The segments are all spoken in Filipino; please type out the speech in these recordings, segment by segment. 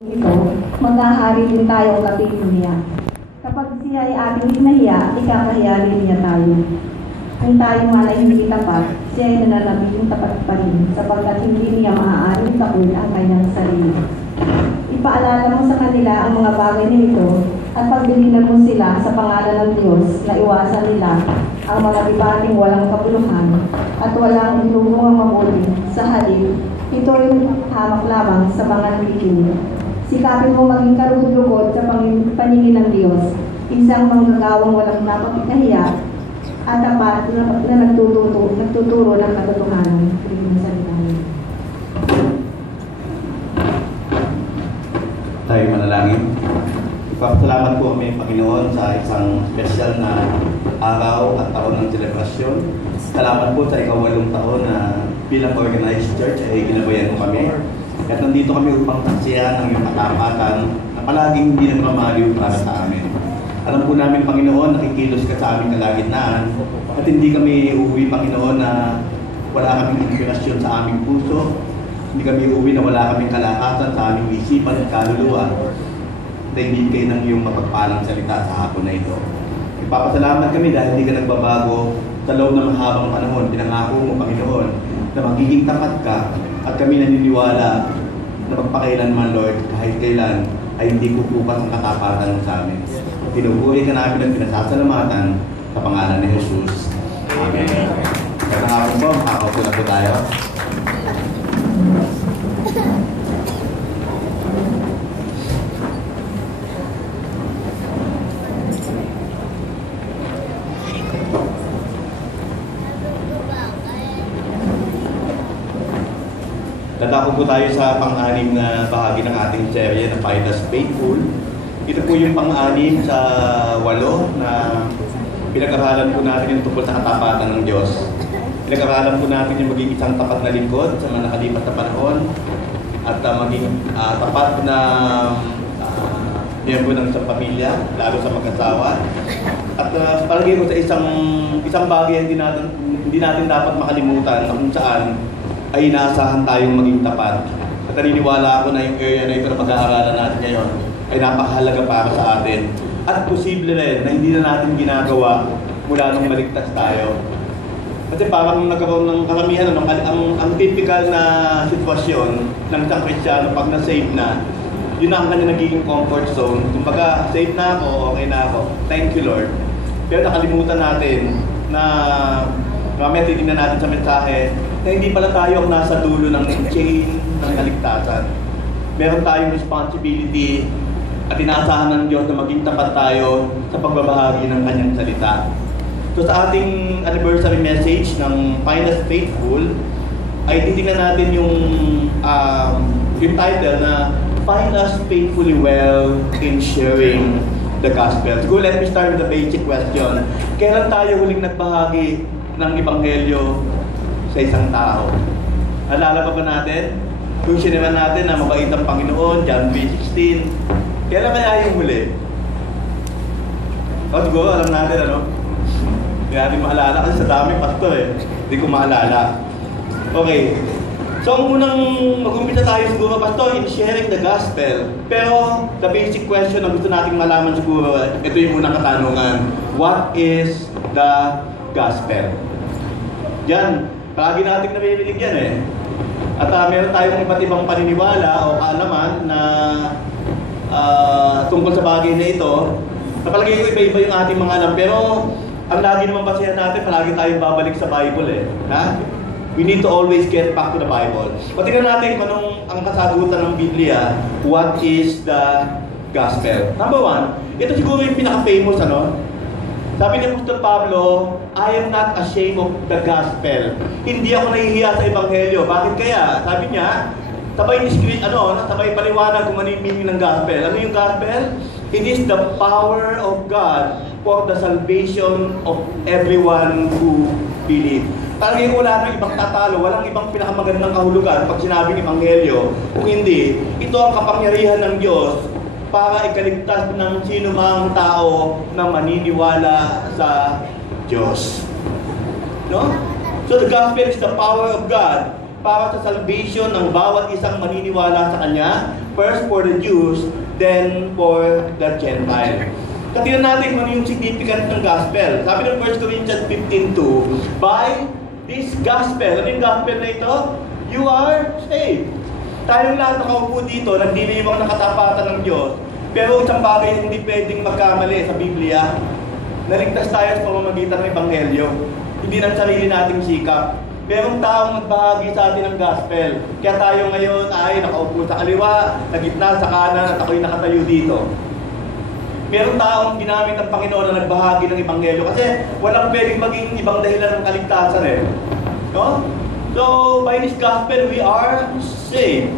Ito, maghahari din tayong kapitin niya. Kapag siya ay ating hinahiya, ikakahiya rin niya tayo. Kung tayo man ay hindi tapat, siya ay nananatiling tapat pa rin, sapagkat hindi niya maaaring takwil ang kanyang sarili. Ipaalala mo sa kanila ang mga bagay nito at pagbilinan mo sila sa pangalan ng Diyos na iwasan nila ang mga debating walang kabuluhan at walang inumungang mabuti. Sa halip, ito ay hamak lamang sa mga nakikinig. Sikapin mo maging karugod-lugod sa paningin ng Diyos, isang manggagawang walang dapat ikahiya at tapat na nagtuturo ng katotohanan. Tayo manalangin. Ipagpasalamat po kami, Panginoon, sa isang special na araw at taon ng selebrasyon. Salamat po sa ika-8 taon na bilang organized church ay ginabayan mo kami. At nandito kami upang taksihan ng iyong katapatan na palaging hindi nagmamaliw para sa amin. Alam po namin, Panginoon, nakikilos ka sa aming kalagitnaan at hindi kami uuwi, Panginoon, na wala kaming inspirasyon sa aming puso. Hindi kami uuwi na wala kaming kalakasan sa aming isipan at kaluluwa. Dahil kayo ng iyong mapagpalang salita sa hapon na ito. Ipapasalamat kami dahil hindi ka nagbabago sa loob ng mahabang panahon. Pinangako mo, Panginoon, na magiging tapat ka at kami naniniwala na magpakailanman, Lord, kahit kailan ay hindi kukupas ang katapatan mo sa amin. Pinupuri ka namin at pinasasalamatan sa pangalan ni Jesus. Amen. Kaya hapon po, makakaupo na po tayo. Dadako po tayo sa pang-anim na bahagi ng ating serye na Find Us Faithful. Ito po yung pang-anim sa 8 na pinag-aralan po natin yung tungkol sa katapatan ng Diyos. Pinag-aralan po natin yung maging isang tapat na lingkod sa mga nakalipas na panahon at maging tapat na miyembro ng isang pamilya, lalo sa mag-asawa. At palagay ko sa isang bagay hindi natin dapat makalimutan na kung saan ay inaasahan tayong maging tapat. At naniniwala ako na yung area na ito na pag-aaralan natin ngayon ay napakahalaga para sa atin. At posible rin na hindi na natin ginagawa mula nung maligtas tayo. Kasi parang nagkaroon ng karamihan, ang typical na sitwasyon ng isang Kristiyano pag na-save na, yun na ang kanya nagiging comfort zone. Kumbaga, save na ako, okay na ako. Thank you, Lord. Pero nakalimutan natin na mamaya titignan natin sa mensahe na hindi pala tayo ang nasa dulo ng chain ng kaligtasan. Meron tayong responsibility at inaasahan ng Diyos na maging tapat tayo sa pagbabahagi ng kanyang salita. So sa ating anniversary message ng Find Us Faithful, ay titignan natin yung title na Find Us Faithfully Well in Sharing the Gospel. So let me start with the basic question. Kailan tayo huling nagbahagi ng Ebanghelyo sa isang tao? Alala pa ba natin? Kung siniman natin na mabait ang Panginoon, John 3:16. Kailan kaya yung huli? O siguro, alam natin ano? Hindi natin maalala kasi sa dami pastor eh. Hindi ko maalala. Okay. So ang unang mag-umpisa tayo siguro, pastor, in sharing the gospel. Pero the basic question na gusto nating malaman siguro, ito yung unang katanungan. What is the gospel? Yan. Palagi natin nabibigyan yan eh. At meron tayong iba't ibang paniniwala o kaalaman na tungkol sa bagay na ito. Napalagay ko iba-iba yung ating mga alam. Pero ang lagi naman basihan natin, palagi tayong babalik sa Bible eh. Ha? We need to always get back to the Bible. Patingnan natin kung anong ang kasagutan ng Biblia, what is the gospel. Number 1, ito siguro yung pinaka-famous ano. Sabi ni Apostol Pablo, I am not ashamed of the gospel. Hindi ako nahihiya sa Ebanghelyo. Bakit kaya? Sabi niya, sabay paliwanag kung ano yung meaning ng gospel. Ano yung gospel? It is the power of God for the salvation of everyone who believes. Talagang wala nang ibang tatalo, walang ibang pinakamagandang kahulugan pag sinabing Ebanghelyo. Kung hindi, ito ang kapangyarihan ng Diyos para ikaligtas ng sino mang tao na maniniwala sa Diyos. No? So the gospel is the power of God para sa salvation ng bawat isang maniniwala sa Kanya first for the Jews, then for the Gentile. Tingnan natin kung ano yung significance ng gospel. Sabi ng 1 Corinthians 15:2, by this gospel, ano yung gospel na ito? You are saved. Tayong lahat nakaupo dito, nagdiriwang ng katapatan ng Diyos, pero isang bagay na hindi pwedeng magkamali sa Biblia, naligtas tayo sa pamamagitan ng Ebanghelyo. Hindi ng sarili nating sikap. Merong taong nagbahagi sa atin ng gospel. Kaya tayo ngayon ay nakaupo sa kaliwa, sa gitna, sa kanan, at ako'y nakatayo dito. Merong taong ginamit ng Panginoon na nagbahagi ng Ebanghelyo kasi walang pwedeng maging ibang dahilan ng kaligtasan eh. No? So, by this gospel, we are saved.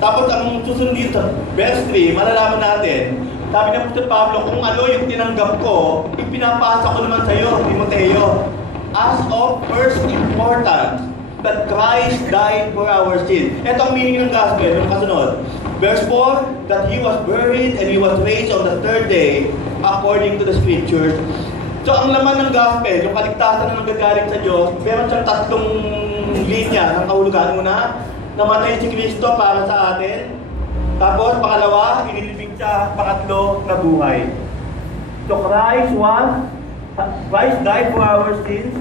Tapos ang susunod dito, verse 3, malalaman natin, sabi ng Apostol Pablo, kung ano yung tinanggap ko, ipinapasa ko naman sa iyo, Timoteo, as of first importance, that Christ died for our sins. Ito ang meaning ng gospel, yung kasunod. Verse 4, that He was buried and He was raised on the third day, according to the Scriptures. So ang laman ng gospel, yung kaligtasan na nanggagaling sa Diyos, meron siyang tatlong linya ng kahulugan. Una, namatay si Kristo para sa atin. Tapos, pangalawa, inilibing siya. Pangatlo, nabuhay. So Christ died for our sins.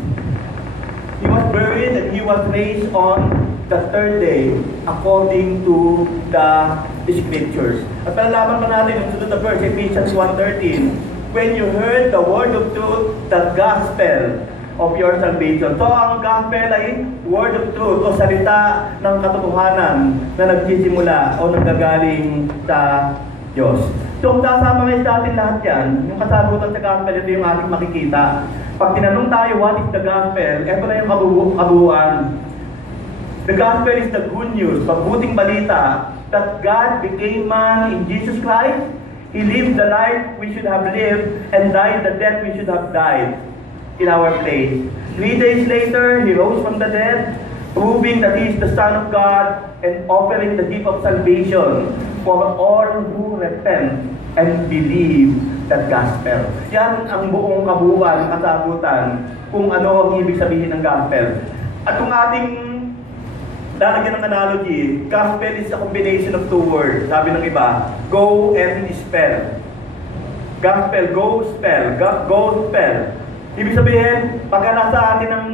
He was buried and He was raised on the third day according to the Scriptures. At malalaman pa natin yung sunod na verse, Ephesians 1:13, when you heard the word of truth, the gospel of your salvation. So ang gospel ay word of truth o salita ng katotohanan na nagsisimula o nanggagaling sa Diyos. So kung sasama sa atin lahat yan, yung kasagutan sa gospel, ito yung ating makikita. Pag tinanong tayo, what is the gospel? Ito na yung kabuuan. The gospel is the good news, mabuting balita, that God became man in Jesus Christ. He lived the life we should have lived and died the death we should have died in our place. 3 days later, He rose from the dead, proving that He is the Son of God and offering the gift of salvation for all who repent and believe that gospel. Yan ang buong kabuuan, kasagutan kung ano ang ibig sabihin ng gospel. At kung ating lalagyan ng analogy, gospel is a combination of two words. Sabi ng iba, go and spell. Gospel, go spell. Go spell. Ibig sabihin, pagka nasa atin ng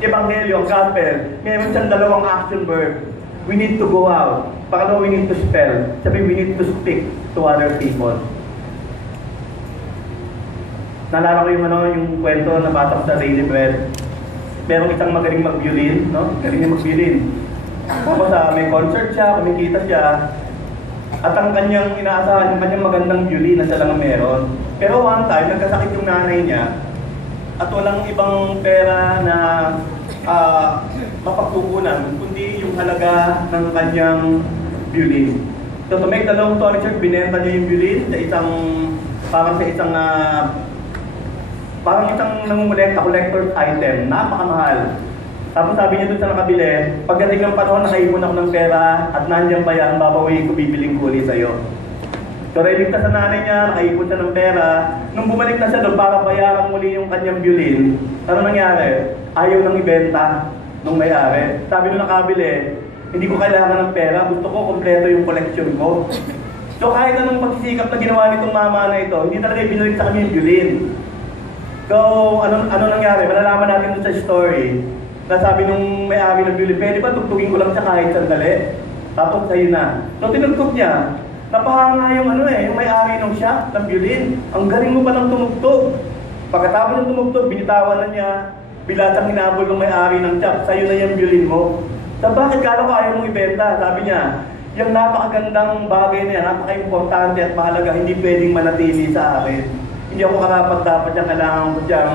Ebanghelyo, ang gospel, mayroon siyang dalawang action verb. We need to go out. Pangalawa, we need to spell. Sabi, we need to speak to other people. Naalala ko yung kwento na bata sa Daily Bread. Merong isang magaling mag-violin, no? Galing niya mag-violin. Tapos may concert siya, kumikita siya. At ang kanyang inaasahan, yung kanyang magandang violin na siya lang ang meron. Pero one time, nagkasakit yung nanay niya at walang ibang pera na mapagkukunan, kundi yung halaga ng kanyang violin. So to make the long story short, binenta niya yung violin sa isang, parang isang collector's item, napakamahal. Tapos sabi niya doon sa nakabili, pagdating ng panahon, nakaipon ako ng pera at nandiyan pa yan, babawiin ko, bibiling ko ulit sa'yo. So religtas sa nanay niya, nakaipon siya ng pera. Nung bumalik na siya doon para bayaran muli yung kanyang violin, ano nangyari? Ayaw nang ibenta nung may-ari. Sabi nung nakabili, hindi ko kailangan ng pera, gusto ko kompleto yung collection ko. So kahit anong pagsisikap na ginawa nitong mama na ito, hindi talaga ibinalik sa kanya yung violin. So, ano nangyari? Malalaman natin doon sa story na sabi nung may-ari ng violin, pwede ba tugtugin ko lang siya kahit sandali? Tapos sa'yo na. So, tinugtog niya. Napahanga yung yung may-ari ng shop ng violin. Ang galing mo pa ng tumugtog. Pagkatapos ng tumugtog, binitawan na niya. Bilatang hinabol ng may-ari ng shop, sa'yo na yung violin mo. So, bakit kala ko ayaw mong ibenta? Sabi niya, yung napakagandang bagay na yan, napaka-importante at mahalaga, hindi pwedeng manatili sa akin. Hindi ako karapat-dapat yung kailangan ko siyang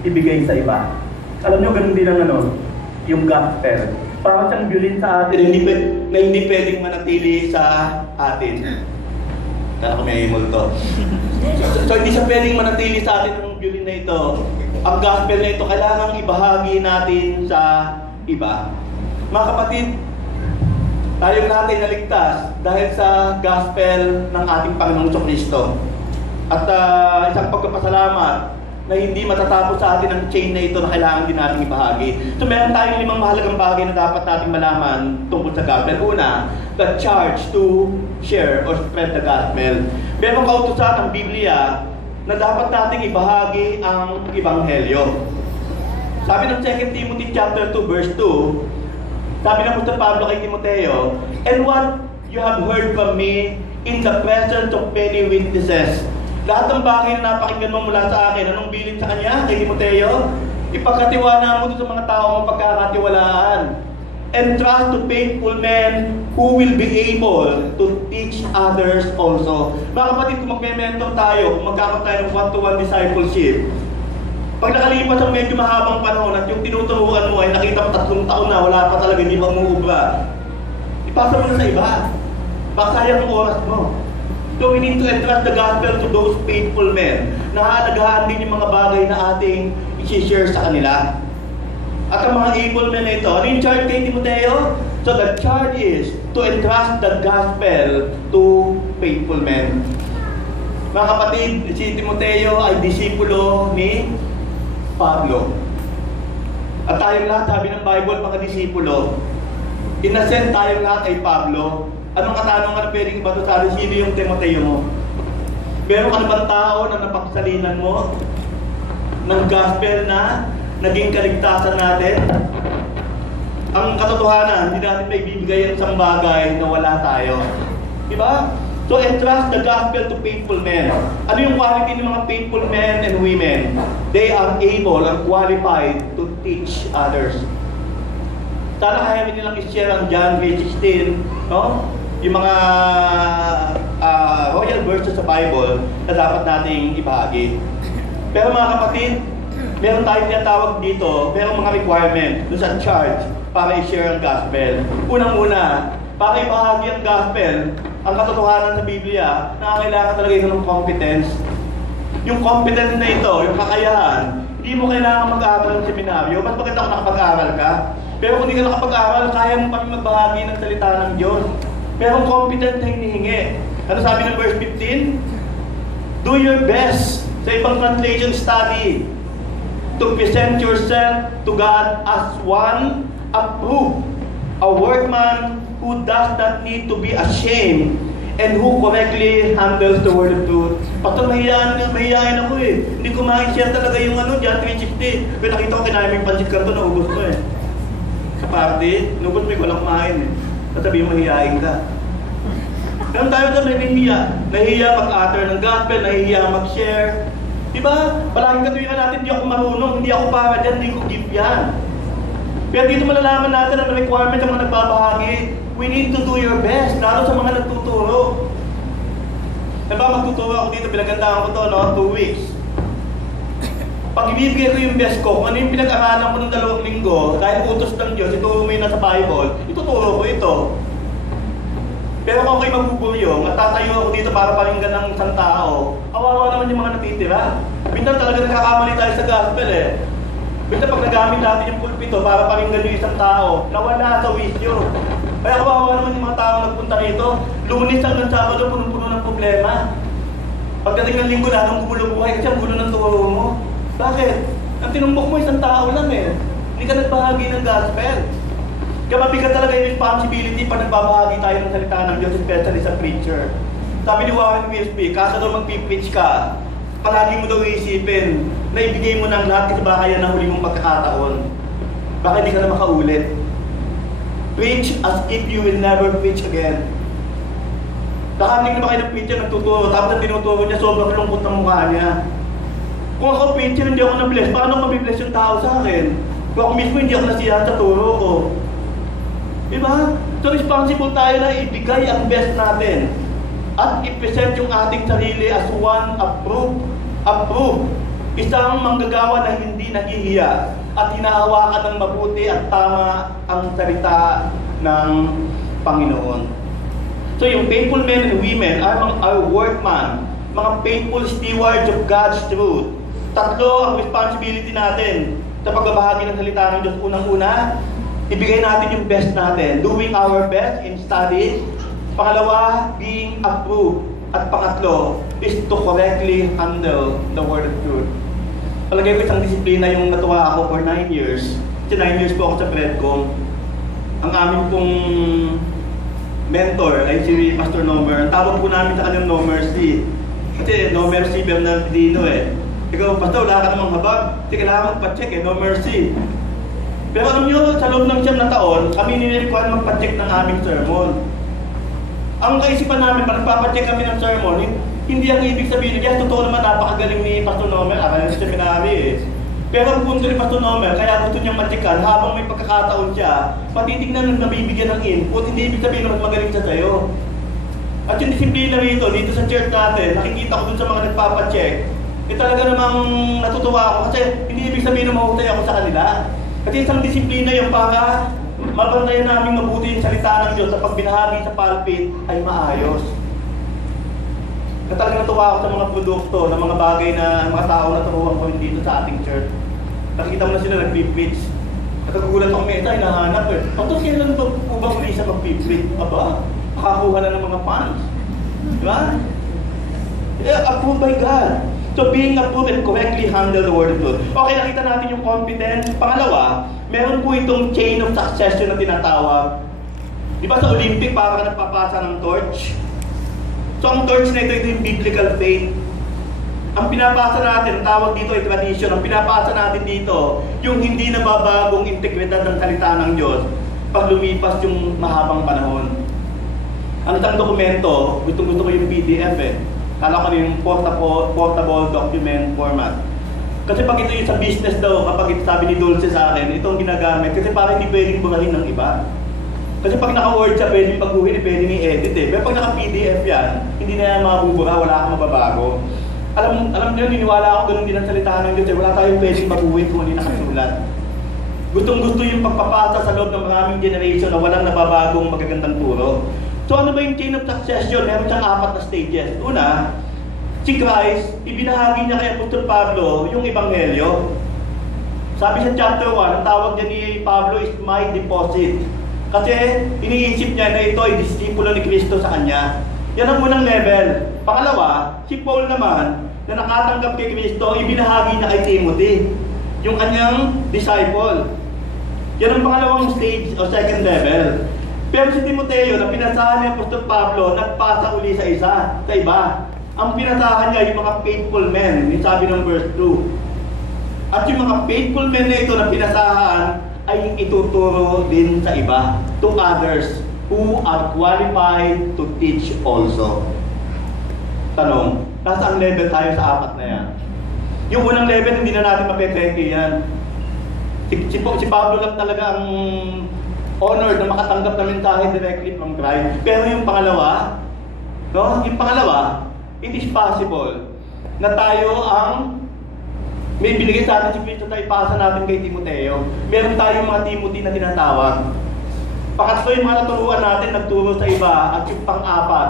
ibigay sa iba. Alam nyo, ganun din ang yung gospel. Parang siyang violin sa atin na hindi pwedeng manatili sa atin. Kala ko may multo. So hindi siya pwedeng manatili sa atin ng violin na ito. Ang gospel na ito, kailangan ibahagi natin sa iba. Mga kapatid, tayong natin naligtas dahil sa gospel ng ating Panginoong Kristo. At isang pagpapasalamat, na hindi matatapos sa atin ang chain na ito na kailangan din natin ibahagi. So meron tayong 5 mahalagang bagay na dapat natin malaman tungkol sa gospel. Una, the charge to share or spread the gospel. Merong kautusan ng Biblia na dapat nating ibahagi ang ebanghelyo. Sabi ng 2 Timothy chapter 2 verse 2, sabi ng Apostol Pablo kay Timoteo, "And what you have heard from me in the presence of many witnesses." Lahat ng bagay na napakinggan mo mula sa akin, anong bilin sa kanya, kay Timoteo? Ipagkatiwala mo sa mga tao ang pagkakatiwalaan. And trust to faithful men who will be able to teach others also. Mga kapatid, kung magme-mentor tayo, kung magkakaroon tayo ng one-to-one discipleship, pag nakalipas ang medyo mahabang panahon at yung tinuturuan mo ay nakita mo 3 taon na, wala pa talaga, hindi pa umuubra, ipasa mo na sa iba. Baka sayang ang oras mo. So we need to entrust the gospel to those faithful men na haalagaan din yung mga bagay na ating i-share sa kanila. At ang mga able men na ito, ano yung charge kay Timoteo? So the charge is to entrust the gospel to faithful men. Mga kapatid, si Timoteo ay disipulo ni Pablo. At tayong lahat, sabi ng Bible, mga disipulo, inascend tayong lahat ay Pablo. Anong katanungan na pwedeng iba sa atin? Sino yung Timoteo mo? Meron ka na bang tao na napaksalinan mo ng gospel na naging kaligtasan natin? Ang katotohanan, hindi natin may bibigay ang isang bagay na wala tayo. Diba? So entrust the gospel to faithful men. Ano yung quality ng mga faithful men and women? They are able and qualified to teach others. Sana kaya nilang i-share ang John 3:16, no? Yung mga royal verses sa Bible na dapat nating ibahagi. Pero mga kapatid, meron tayong tinatawag dito, merong mga requirement dun sa charge para i-share ang gospel. Unang-una, para ibahagi ang gospel, ang katotohanan sa Biblia, nakakailangan talaga ito ng competence. Yung competence na ito, yung kakayahan, hindi mo kailangan mag-aaral ng seminaryo. Mas maganda kung nakapag-aaral ka. Pero kung hindi ka nakapag-aaral, kaya mo kami magbahagi ng salita ng Diyos. Pero competent na hinihingi. Ano sabi ng verse 15? Do your best. Sa ibang translation, study to present yourself to God as one approved, a workman who does not need to be ashamed and who correctly handles the word of truth. Pastor, mahihayin ako eh. Hindi ko ma-share talaga yung John 3:60. Pero nakita ko kinaya mo yung pansit kanto, naubos ko eh. Sa party, naubos mo yung walang kumain eh. Sasabihin mo, mahihayin ka. Ganun tayo doon, nahihiya. Nahihiya mag-utter ng gospel, nahihiya mag-share. Diba? Palaging katuwiran natin, hindi ako marunong, hindi ako para dyan, hindi ko gift yan. Pero dito malalaman natin ang requirement ng mga nagbabahagi. We need to do your best, lalo sa mga nagtuturo. Diba, magtuturo ako dito, pinagandaan ko to, 2 weeks. Pag ibibigay ko yung best ko, kung ano yung pinag-aralan ko ng 2 linggo, dahil utos ng Diyos, ituro mo yun nasa Bible, ituturo ko ito. Pero kung ako'y magbuburyong at tatayo ako dito para pakinggan ng isang tao, kawawa naman yung mga natitira. Minsan talaga nagkakamali tayo sa gospel eh. Minsan pag nagamit natin yung pulpito para pakinggan yung isang tao, nawala sa wisyo. Kaya kawawa naman yung mga tao nagpunta rito. Lunes hanggang Sabado, punong-puno ng problema. Pagdating ng linggo, lalong gumulo buhay kasi ang gulo ng turo mo. Bakit? Ang tinumbok mo isang tao lang eh. Hindi ka nagbahagi ng gospel. Kaya mabigat talaga yung responsibility pag nagbabahagi tayo ng salita ng Diyos, especially sa preacher. Sabi ni Warren Wiersbe, kasa daw mag-preach ka, palagi mo daw iisipin na ibigay mo ng lahat kasi baka yan ang huli mong pagkakataon. Baka hindi ka na makaulit. Preach as if you will never preach again. Nakanig na ba kayo ng preacher nagtuturo, tapos ang tinuturo niya, sobrang lungkot ng mukha niya. Kung ako preacher, hindi ako na-bless, paano mabibless yung tao sa akin? Kung ako mismo hindi ako nasiyahan sa turo ko. Diba? So responsible tayo na ibigay ang best natin at i-present yung ating sarili as one approved. Isang manggagawa na hindi nahihiya at hinahawakan ng mabuti at tama ang salita ng Panginoon. So yung faithful men and women are workman, mga faithful stewards of God's truth. 3 ang responsibility natin sa pagbabahagi ng salita ng Diyos. Unang-una, ibigay natin yung best natin, doing our best in studies. Pangalawa, being approved. At pangatlo, is to correctly handle the word of truth. Palagay ko isang disiplina yung natuwa ako for 9 years. Kasi 9 years po ako sa Predcom. Ang amin pong mentor ay si Pastor Nomer. Ang tawag po namin sa kanyang No Mercy. Kasi No Mercy Bernardino eh. Ikaw, Pastor, wala ka namang habag. Kasi kailangan magpa-check eh, No Mercy. Pero alam nyo, sa loob ng 9 na taon, kami nilikuan magpa-check ng aming sermon. Ang kaisipan namin, pag nagpapacheck kami ng sermon, hindi ang ibig sabihin, yes, totoo naman, napakagaling ni Pastor Nomer, akala sa seminary eh. Pero ang punto ni Pastor Nomer, kaya gusto niyang matcheckan, habang may pagkakataon siya, patitignan na nabibigyan ng input, hindi ibig sabihin na mas magaling siya sa'yo. At yung disiplina rito, dito sa church natin, nakikita ko dun sa mga nagpapacheck, talaga namang natutuwa ako kasi hindi ibig sabihin na mahutay ako sa kanila. Kasi isang disiplina yung para mabantayan namin mabuti yung salita ng Diyos sa pagbinahagi sa pulpit ay maayos. Talagang natuwa ako sa mga produkto, ng mga bagay na mga tao na turuan ko dito sa ating church. Nakikita mo na sila nag-preach. Nakagulat ako may ita, hinahanap eh. Patong kailan ba po ba muli sa mag-preach? Aba, makakuha na ng mga fans. Diba? Approved by God. So being approved and correctly handle the word of God. Okay, nakita natin yung competence. Pangalawa, meron po itong chain of succession na tinatawag. Di ba sa Olympic, parang nagpapasa ng torch? So ang torch na ito yung biblical faith. Ang pinapasa natin, ang tawag dito ay tradition. Ang pinapasa natin dito, yung hindi nababagong integridad ng salita ng Diyos pag lumipas yung mahabang panahon. Ang isang dokumento, gusto ko yung PDF eh. Kala ko yung portable document format. Kasi pag ito yung sa business daw, kapag ito sabi ni Dulce sa akin, itong ginagamit. Kasi parang hindi pwedeng burahin ng iba. Kasi pag naka-word siya, pwedeng pagguhin, pwedeng i-edit eh. Pero pag naka-PDF yan, hindi na yan mabubura, wala kang mababago. Alam niyo, niniwala ako ganun din ang salita ng Diyos. Wala tayong pwedeng pagguhin kung hindi nakasulat. Gustong-gusto yung pagpapasa sa loob ng maraming generation na walang nababagong magagandang turo. So ano ba yung chain of succession? Meron siyang 4 na stages. Una, si Christ, ibinahagi niya kay Apostol Pablo yung Ebanghelyo. Sabi sa chapter 1, ang tawag niya ni Pablo is my deposit. Kasi iniisip niya na ito ay disipulo ni Kristo sa kanya. Yan ang unang level. Pangalawa, si Paul naman, na nakatanggap kay Kristo, ibinahagi niya kay Timothy, yung kanyang disciple. Yan ang pangalawang stage o second level. Pero si Timoteo, na pinasahan ni Apostol Pablo, nagpasa uli sa iba. Ang pinasahan niya yung mga faithful men, yung sabi ng verse 2. At yung mga faithful men na ito na pinasahan, ay ituturo din sa iba, to others who are qualified to teach also. Tanong, nasa ang level tayo sa 4 na yan? Yung unang level, hindi na natin mapepeke yan. Si Pablo lang talaga ang honored na makatanggap ng mensahe directly from Christ. Pero yung pangalawa, no? Yung pangalawa, it is possible na tayo ang may binigay sa atin si Kristo tayo ipasa natin kay Timoteo. Meron tayong mga Timothy na tinatawag. Pakatlo yung mga naturuan natin, nagturo sa iba. At yung pang-4,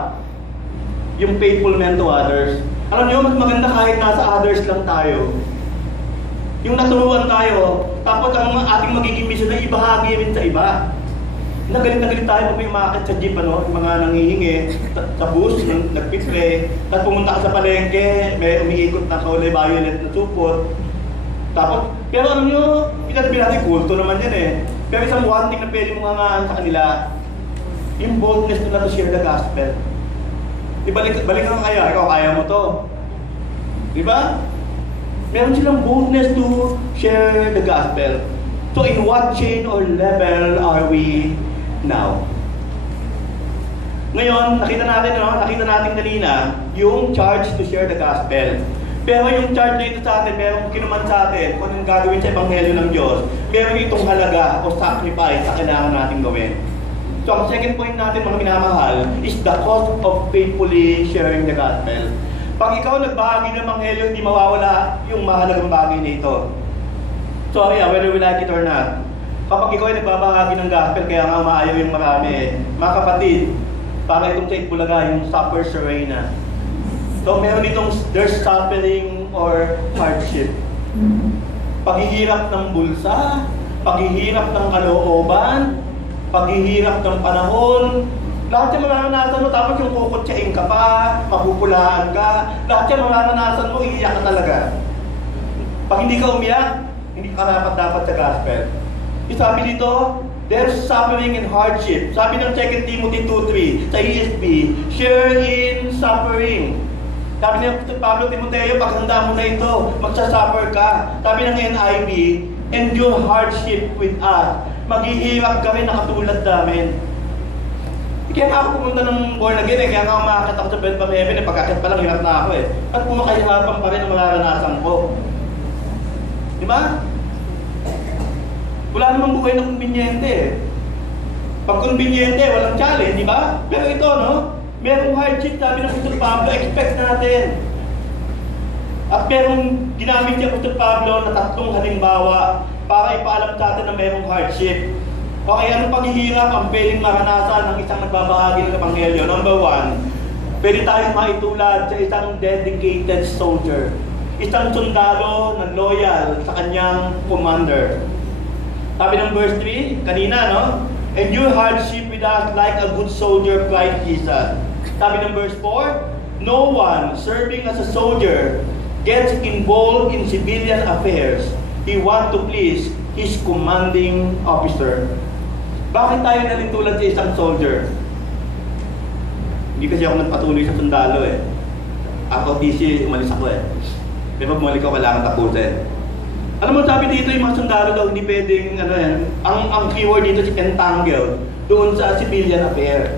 yung faithful men to others. Alam niyo, mas maganda kahit nasa others lang tayo. Yung naturuan tayo, tapos ang ating magiging mission ay ibahagi rin sa iba. Nagalit tayo pag may umakit sa jeep, yung mga nangihingi sa bus, nagpitre, tapos pumunta ka sa palengke, may umiikot na kulay violet na supot. Tapos, pero alam nyo, pinagsabi natin, kulto naman yan eh. Pero isang one thing na pwede mong hangaan sa kanila, yung boldness nila to share the gospel. Balik ka kaya, ikaw kaya mo to. Diba? Meron silang boldness to share the gospel. So in what chain or level are we now? Ngayon, nakita natin kanina yung charge to share the gospel. Pero yung charge na ito sa atin, meron kinuman sa atin kung anong gagawin sa Ebanghelyo ng Diyos, meron itong halaga o sacrifice na kailangan natin gawin. So ang second point natin, mga minamahal, is the cost of faithfully sharing the gospel. Pag ikaw nagbahagi ng Ebanghelyo, hindi mawawala yung mahalagang bagay na ito. So yeah, whether we like it or not, kapag ikaw ay nagbabahagi ng gospel, kaya nga maayaw yung marami. Mga kapatid, para itong sa Itbulaga, yung supper serena. So meron itong there's suffering or hardship. Paghihirap ng bulsa, paghihirap ng kalooban, paghihirap ng panahon, lahat yung mararanasan mo, tapos yung kukutsain ka pa, mapupulaan ka, lahat yung mararanasan mo, iiyak ka talaga. Pag hindi ka umiyak, hindi ka dapat sa gospel. Sabi dito, there's suffering and hardship. Sabi ng 2 Timothy 2:3 sa ESV, share in suffering. Sabi ng Pablo Timoteo, paghanda mo na ito, magsasuffer ka. Sabi ng NIV, endure hardship with us. Maghihirap kami na katulad namin. Kaya nga ako pumunta ng born again kaya nga umakit ako sa bed from heaven pagkakit pa lang hirap na ako At pumakahirapan pa rin ang mararanasan ko. Di ba? Wala namang buhay na kumbinyente Pag kumbinyente, walang challenge, di ba? Pero ito, no? Merong hardship, sabi ng Apostol Pablo, expect natin. At merong ginamit niya Apostol Pablo na 3 halimbawa para ipaalam sa atin na merong hardship. Okay, anong paghihirap ang pwedeng maranasan ng isang nagbabahagi ng Ebanghelyo? Number 1, pwede tayong maitulad sa isang dedicated soldier. Isang sundalo na loyal sa kanyang commander. Sabi ng verse 3, kanina, no? Endure hardship with us like a good soldier, cried Jesus. Sabi ng verse 4, no one serving as a soldier gets involved in civilian affairs. He wants to please his commanding officer. Bakit tayo nalintulad sa isang soldier? Hindi kasi ako nagpatuloy sa sundalo Ako DC, umalis ako Pero bumalik ako, kailangan tapusin. Alam mo, sabi dito yung mga sundalo daw hindi pwedeng, ang keyword dito si entangle doon sa civilian affair.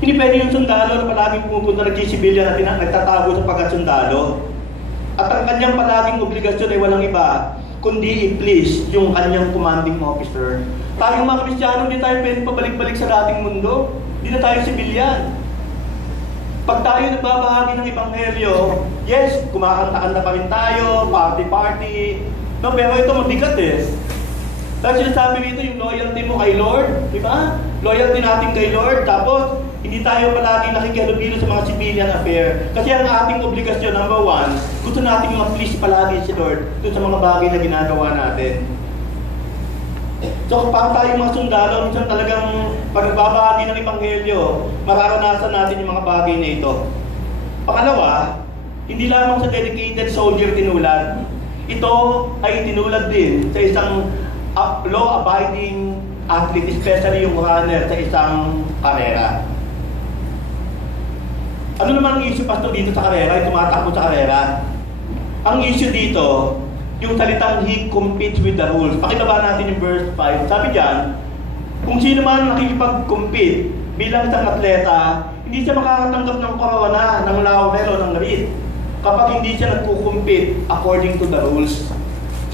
Hindi pwede yung sundalo na palaging pumupunta nag-civilian at nagtatago sa pagkasundalo. At ang kanyang palaging obligasyon ay walang iba, kundi i-please yung kanyang commanding officer. Tayong mga Kristiyano, hindi tayo pwede pabalik-balik sa dating mundo. Hindi na tayo civilian. Pag tayo nagbabahagi ng Ebanghelyo, yes, kumakanta-kanta pa rin tayo, party-party. No, pero ito mabigat Dahil sinasabi dito yung loyalty mo kay Lord, di ba? Loyalty natin kay Lord, tapos hindi tayo palagi nakikihalubilo sa mga civilian affair. Kasi ang ating obligasyon, number 1, gusto natin ma-please palagi si Lord doon sa mga bagay na ginagawa natin. So, para tayong mga sundalo, minsan talagang pag nagbabahagi ng Ebanghelyo, mararanasan natin yung mga bagay na ito. Pangalawa, hindi lamang sa dedicated soldier tinulad. Ito ay tinulad din sa isang law-abiding athlete, especially yung runner sa isang karera. Ano naman ang issue, Pastor, dito sa karera? Yung tumatakbo sa karera. Ang issue dito, yung salitang he competes with the rules. Pakilaba natin yung verse 5. Sabi diyan, kung sino man nakikipag-compete bilang isang atleta, hindi siya makakatanggap ng corona, ng laurel o ng wreath kapag hindi siya nagko-compete according to the rules.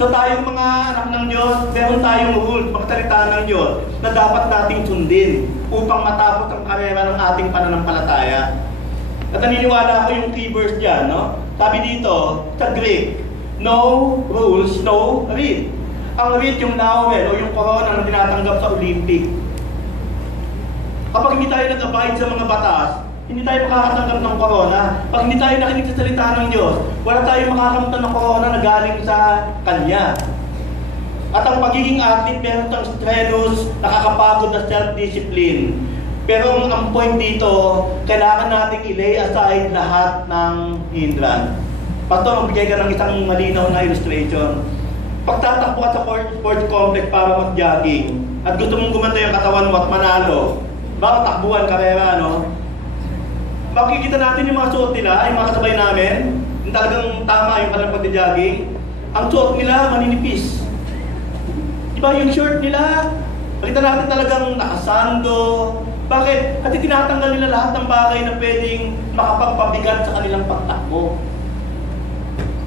So tayong mga anak ng Diyos, meron tayong rules, magsalita ng Diyos na dapat nating sundin upang matapos ang karera ng ating pananampalataya. At naniniwala ko yung key verse diyan, no? Sabi dito, sa Greek, no rules, no wreath. Ang wreath yung laurel o yung corona na tinatanggap sa Olympic. Kapag hindi tayo nag-abide sa mga batas, hindi tayo makakatanggap ng corona. Pag hindi tayo nakinig sa salita ng Diyos, wala tayong makakamtan ng corona na galing sa Kanya. At ang pagiging athlete, meron tayong strenuous, nakakapagod na self-discipline. Pero ang point dito, kailangan nating i-lay aside lahat ng hindrance. Pastor, magbigay ka ng isang malinaw na illustration. Pagtatakbo ka sa sports complex para mag-jogging at gusto mong gumanda yung katawan mo at manalo, baka takbuhan, karera, no? Makikita natin yung mga suot nila, yung mga kasabay namin, yung talagang tama yung kanilang pag-jogging. Ang suot nila, maninipis. Diba yung short nila, makita natin talagang nakasando. Bakit? Kasi tinatanggal nila lahat ng bagay na pwedeng makapagpabigat sa kanilang pagtakbo.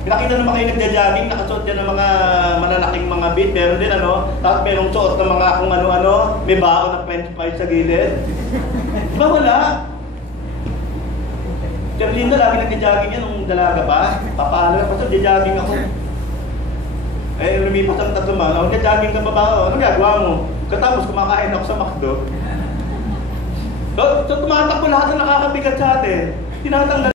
Nakita naman kayo nagja-jogging, nakasuot yan ng mga malalaking mga beat, meron din tapos merong suot ng mga kung ano-ano, may baon ng french fries sa gilid. Diba wala? Linda, lagi nagja-jogging yan nung dalaga pa. Papaalo pa sa jogging ako. Lumipas ang 3 months, nagja-jogging ka pa ba? Ano gagawa mo? Katapos kumakain ako sa McDo. So tumatakbo lahat na nakakabigat sa atin. Tinatanggal